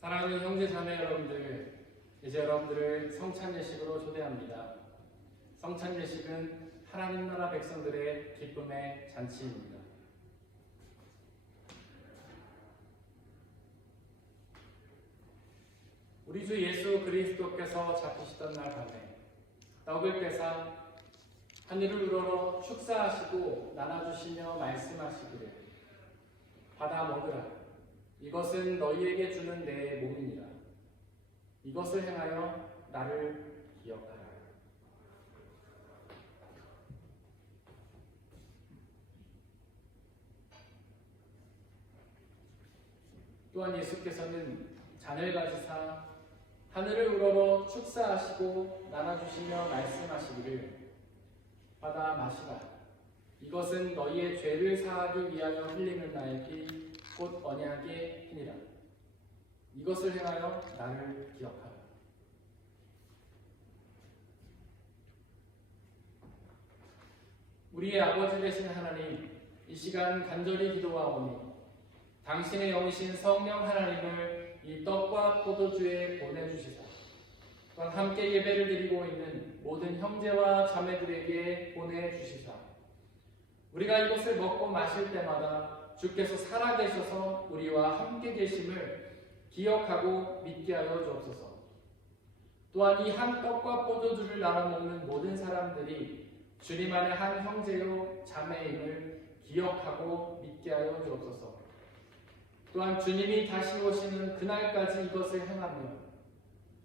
사랑하는 형제 자매 여러분들, 이제 여러분들을 성찬 예식으로 초대합니다. 성찬 예식은 하나님 나라 백성들의 기쁨의 잔치입니다. 우리 주 예수 그리스도께서 잡히시던 날 밤에 떡을 떼사 하늘을 우러러 축사하시고 나눠주시며 말씀하시기를 받아 먹으라. 이것은 너희에게 주는 내 몸이니라. 이것을 행하여 나를 기억하라. 또한 예수께서는 잔을 가지사 하늘을 우러러 축사하시고 나눠주시며 말씀하시기를 받아 마시라. 이것은 너희의 죄를 사하기 위하여 흘리는 나의 피 곧 언약의 피니라. 이것을 행하여 나를 기억하라. 우리의 아버지 되신 하나님, 이 시간 간절히 기도하오니 당신의 영이신 성령 하나님을 이 떡과 포도주에 보내주시사 또한 함께 예배를 드리고 있는 모든 형제와 자매들에게 보내주시사 우리가 이것을 먹고 마실 때마다 주께서 살아계셔서 우리와 함께 계심을 기억하고 믿게 하여 주옵소서. 또한 이 한 떡과 포도주를 나눠 먹는 모든 사람들이 주님 안에 한 형제요 자매임을 기억하고 믿게 하여 주옵소서. 또한 주님이 다시 오시는 그날까지 이것을 행하며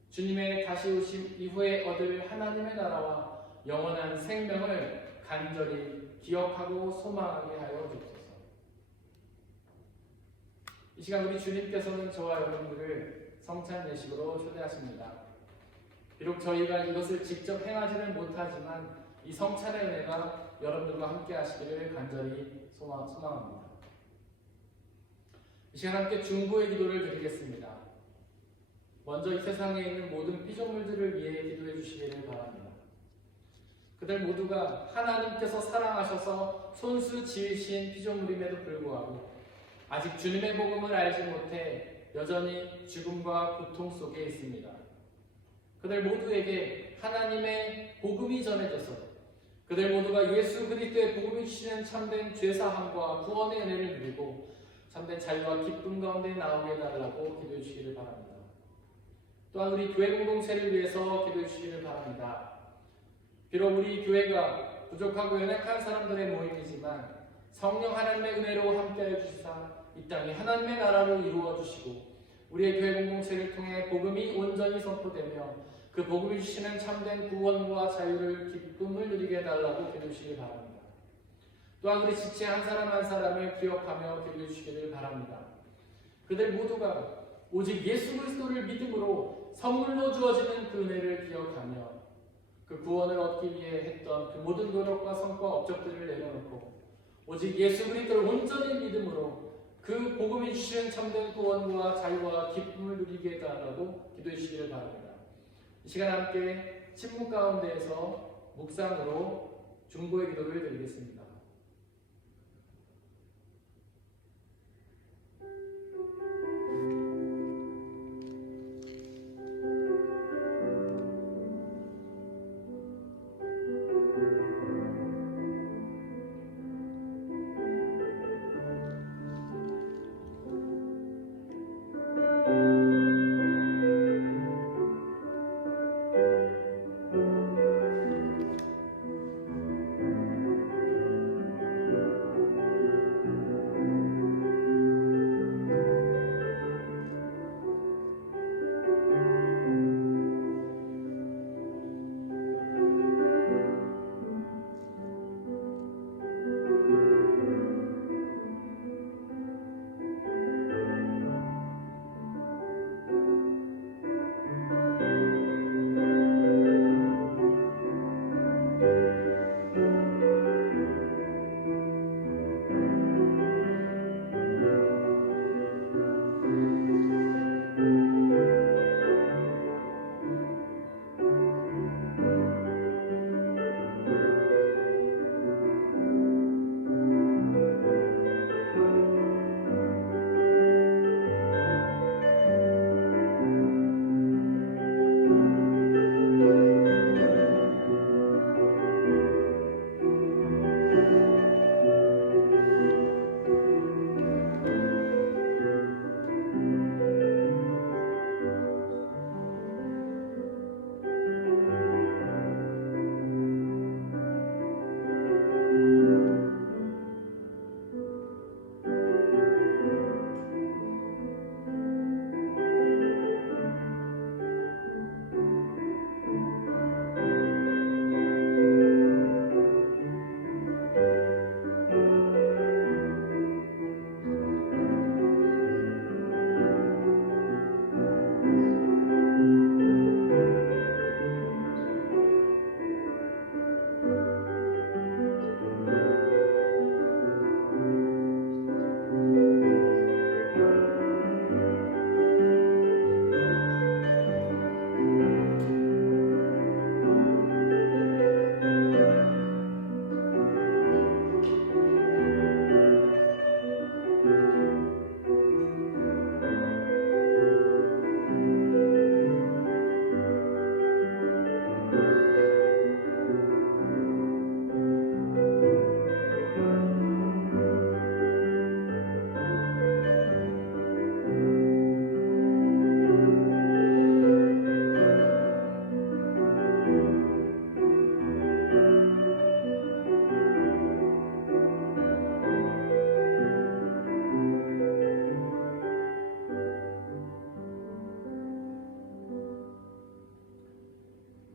주님의 다시 오심 이후에 얻을 하나님의 나라와 영원한 생명을 간절히 기억하고 소망하게 하여 주옵소서. 이 시간 우리 주님께서는 저와 여러분들을 성찬 예식으로 초대하십니다. 비록 저희가 이것을 직접 행하지는 못하지만 이 성찬의 은혜가 여러분들과 함께 하시기를 간절히 소망합니다. 이 시간 함께 중보의 기도를 드리겠습니다. 먼저 이 세상에 있는 모든 피조물들을 위해 기도해 주시기를 바랍니다. 그들 모두가 하나님께서 사랑하셔서 손수 지으신 피조물임에도 불구하고 아직 주님의 복음을 알지 못해 여전히 죽음과 고통 속에 있습니다. 그들 모두에게 하나님의 복음이 전해져서 그들 모두가 예수 그리스도의 복음이 주시는 참된 죄사함과 구원의 은혜를 누리고 참된 자유와 기쁨 가운데 나오게 해달라고 기도해 주시기를 바랍니다. 또한 우리 교회 공동체를 위해서 기도해 주시기를 바랍니다. 비록 우리 교회가 부족하고 연약한 사람들의 모임이지만 성령 하나님의 은혜로 함께하여 주시사 이 땅에 하나님의 나라로 이루어 주시고 우리의 교회 공동체를 통해 복음이 온전히 선포되며 그 복음이 주시는 참된 구원과 자유를 기쁨을 누리게 해달라고 기도해 주시기 바랍니다. 또한 우리 지체 한 사람 한 사람을 기억하며 기도해 주시기를 바랍니다. 그들 모두가 오직 예수 그리스도를 믿음으로 선물로 주어지는 그 은혜를 기억하며 그 구원을 얻기 위해 했던 그 모든 노력과 성과 업적들을 내려놓고 오직 예수 그리스도를 온전히 믿음으로 그 복음이 주시는 참된 구원과 자유와 기쁨을 누리게 해달라고 기도해 주시기를 바랍니다. 이 시간 함께 침묵 가운데에서 묵상으로 중보의 기도를 드리겠습니다.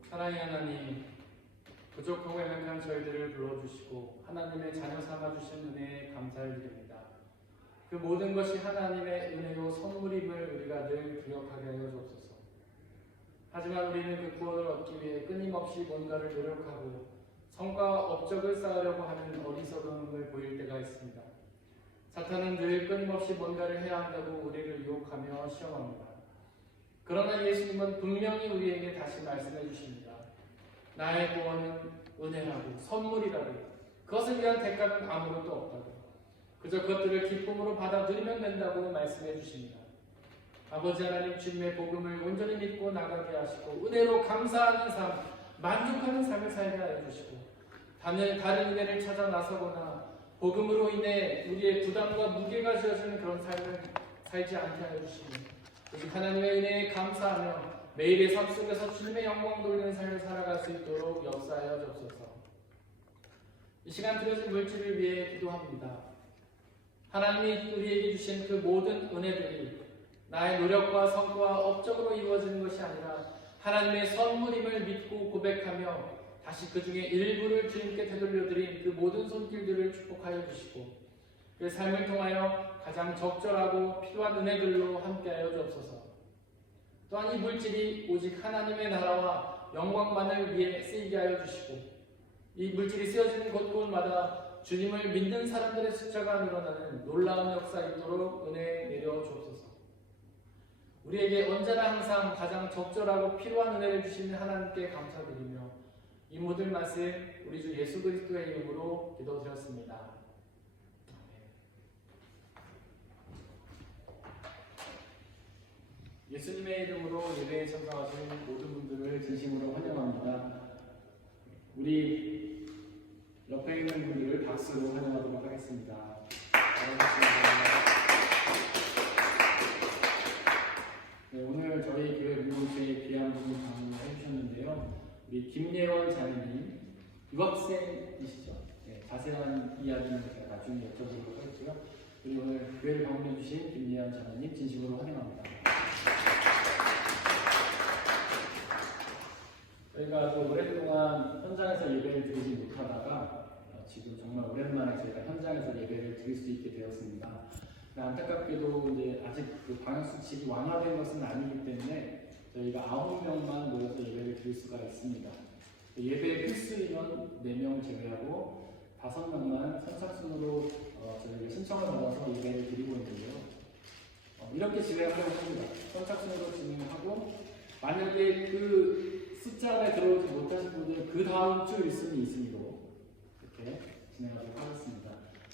사랑의 하나님, 부족하고 연약한 저희들을 불러주시고 하나님의 자녀 삼아주신 은혜에 감사를 드립니다. 그 모든 것이 하나님의 은혜로 선물임을 우리가 늘 기억하게 하여 주옵소서. 하지만 우리는 그 구원을 얻기 위해 끊임없이 뭔가를 노력하고 성과 업적을 쌓으려고 하는 어리석음을 보일 때가 있습니다. 사탄은 늘 끊임없이 뭔가를 해야 한다고 우리를 유혹하며 시험합니다. 그러나 예수님은 분명히 우리에게 다시 말씀해 주십니다. 나의 구원은 은혜라고, 선물이라고, 그것을 위한 대가는 아무것도 없다고, 그저 그것들을 기쁨으로 받아들이면 된다고 말씀해 주십니다. 아버지 하나님, 주님의 복음을 온전히 믿고 나가게 하시고 은혜로 감사하는 삶, 만족하는 삶을 살게 하여 주시고 다른 은혜를 찾아 나서거나 복음으로 인해 우리의 부담과 무게가 지어지는 그런 삶을 살지 않게 하여 주시니 오직 하나님의 은혜에 감사하며 매일의 삶 속에서 주님의 영광 돌리는 삶을 살아갈 수 있도록 역사하여 주옵소서. 이 시간 드려진 물질을 위해 기도합니다. 하나님이 우리에게 주신 그 모든 은혜들이 나의 노력과 성과, 업적으로 이루어지는 것이 아니라 하나님의 선물임을 믿고 고백하며 다시 그 중에 일부를 주님께 되돌려드린 그 모든 손길들을 축복하여 주시고 그 삶을 통하여 가장 적절하고 필요한 은혜들로 함께하여 주옵소서. 또한 이 물질이 오직 하나님의 나라와 영광만을 위해 쓰이게 하여 주시고 이 물질이 쓰여지는 곳곳마다 주님을 믿는 사람들의 숫자가 늘어나는 놀라운 역사 있도록 은혜 내려 주옵소서. 우리에게 언제나 항상 가장 적절하고 필요한 은혜를 주시는 하나님께 감사드리며 이 모든 말씀 우리 주 예수 그리스도의 이름으로 기도드렸습니다. 아멘. 예수님의 이름으로 예배에 참석하신 모든 분들을 진심으로 환영합니다. 우리 옆에 있는 분들을 박수로 환영하도록 하겠습니다. 네, 오늘 저희 교회 공동체에 귀한 분이 방문해 주셨는데요. 우리 김예원 자매님, 유학생이시죠? 네, 자세한 이야기는 제가 나중에 여쭤보도록 하겠고요. 우리 오늘 교회를 방문해 주신 김예원 자매님 진심으로 환영합니다. 저희가 또 오랫동안 현장에서 예배를 드리지 못하다가 지금 정말 오랜만에 저희가 현장에서 예배를 드릴 수 있게 되었습니다. 안타깝게도 이제 아직 그 방역 수칙이 완화된 것은 아니기 때문에 저희가 9명만 모여서 예배를 드릴 수가 있습니다. 예배 필수 인원 4명을 제외하고 5명만 선착순으로 저희가 신청을 받아서 예배를 드리고 있는데요. 이렇게 진행하려고 합니다. 선착순으로 진행하고 만약에 그 숫자 안에 들어오지 못하신 분들은 그 다음 주 일순위 있음으로 이렇게 진행하도록 하겠습니다.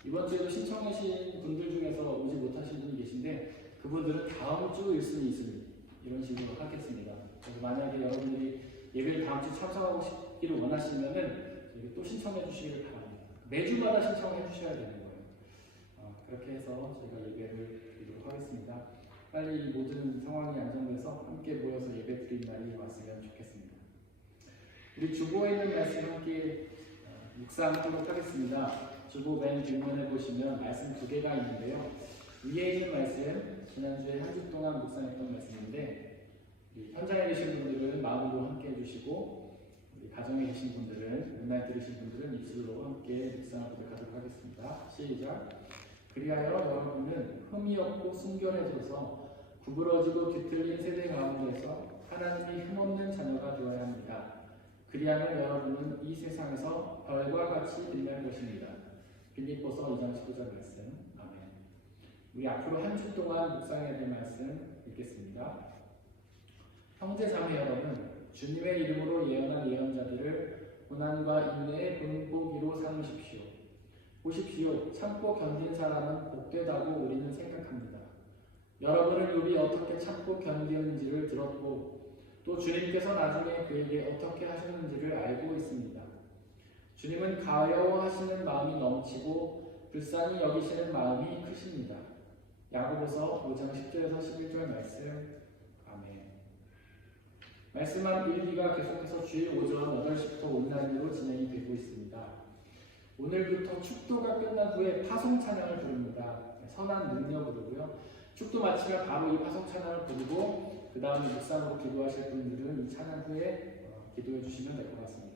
이번 주에도 신청하신 분들 중에서 오지 못하신 분이 계신데 그분들은 다음 주 일순위 있음이 이런 식으로 하겠습니다. 그래서 만약에 여러분들이 예배를 다음 주 참석하고 싶기를 원하시면은 또 신청해 주시기를 바랍니다. 매주마다 신청해 주셔야 되는 거예요. 그렇게 해서 저희가 예배를 드리도록 하겠습니다. 빨리 모든 상황이 안정돼서 함께 모여서 예배 드리는 날이 왔으면 좋겠습니다. 우리 주보에 있는 말씀 함께 묵상하도록 하겠습니다. 주보 맨 뒷면에 보시면 말씀 2개가 있는데요. 위에 있는 말씀, 지난주에 한 주 동안 묵상했던 말씀인데 현장에 계신 분들은 마음으로 함께 해주시고 우리 가정에 계신 분들은 맨날 들으신 분들은 입술로 함께 묵상하도록 하겠습니다. 시작! 그리하여 여러분은 흠이 없고 순결해져서 구부러지고 뒤틀린 세대 가운데서 하나님이 흠없는 자녀가 되어야 합니다. 그리하면 여러분은 이 세상에서 별과 같이 빛날 것입니다. 빌립보서 2장 19절 말씀. 아멘. 우리 앞으로 한 주 동안 묵상해야 될 말씀 읽겠습니다. 형제 자매 여러분, 주님의 이름으로 예언한 예언자들을 고난과 인내의 본보기로 삼으십시오. 보십시오. 참고 견딘 사람은 복되다고 우리는 생각합니다. 여러분은 욥이 어떻게 참고 견디는지를 들었고 또 주님께서 나중에 그에게 어떻게 하셨는지를 알고 있습니다. 주님은 가여워하시는 마음이 넘치고 불쌍히 여기시는 마음이 크십니다. 야고보서 5장 10절에서 11절 말씀. 아멘. 말씀한 일기가 계속해서 주일 오전 8시부터 온라인으로 진행이 되고 있습니다. 오늘부터 축도가 끝난 후에 파송 찬양을 부릅니다. 선한 능력 부르고요. 축도 마치면 바로 이 파송 찬양을 부르고 그 다음에 묵상으로 기도하실 분들은 이 찬양 후에 기도해 주시면 될 것 같습니다.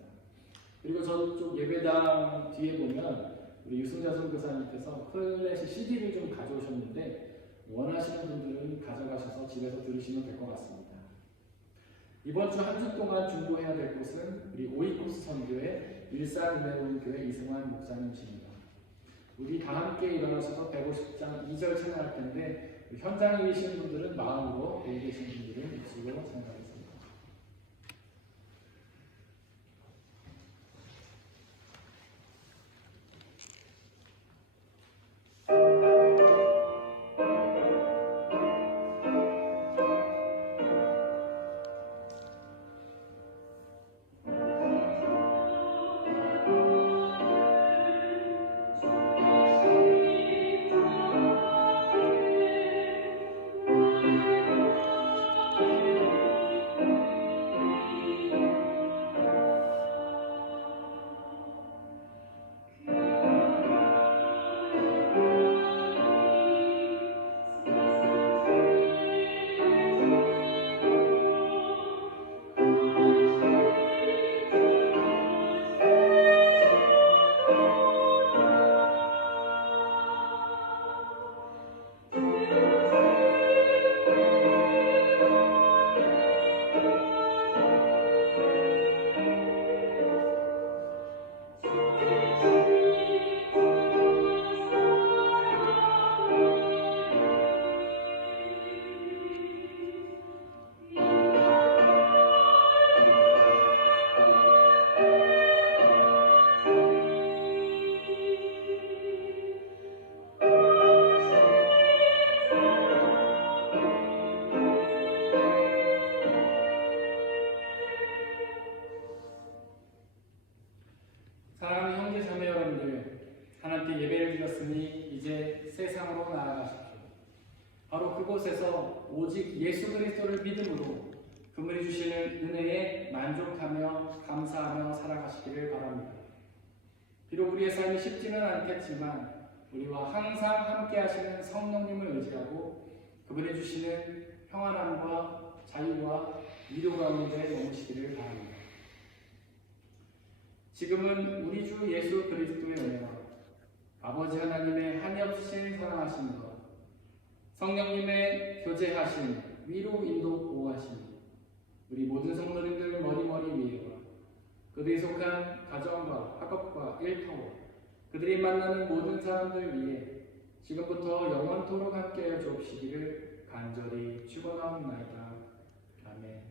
그리고 저쪽 예배당 뒤에 보면 우리 유승자 선교사님께서 클래식 CD를 좀 가져오셨는데 원하시는 분들은 가져가셔서 집에서 들으시면 될 것 같습니다. 이번 주 한 주 동안 중보해야 될 곳은 우리 오이코스 선교회 일산은혜로운교회 이승환 목사님이십니다. 우리 다 함께 일어나셔서 150장 2절 찬양할 텐데 현장에 계신 분들은 마음으로, 여기 계신 분들은 입술로 찬양하겠습니다. 나아가십시오. 바로 그곳에서 오직 예수 그리스도를 믿음으로 그분이 주시는 은혜에 만족하며 감사하며 살아가시기를 바랍니다. 비록 우리의 삶이 쉽지는 않겠지만 우리와 항상 함께 하시는 성령님을 의지하고 그분이 주시는 평안함과 자유와 위로 가운데 머무시기를 바랍니다. 지금은 우리 주 예수 그리스도의 은혜와 아버지 하나님의 한없으신 사랑하심과 성령님의 교제하심, 위로 인도 보호하심, 우리 모든 성도님들 머리머리 위에와 그들이 속한 가정과 학업과 일터와 그들이 만나는 모든 사람들 위해 지금부터 영원토록 함께하여 주옵시기를 간절히 축원하옵나이다. 아멘.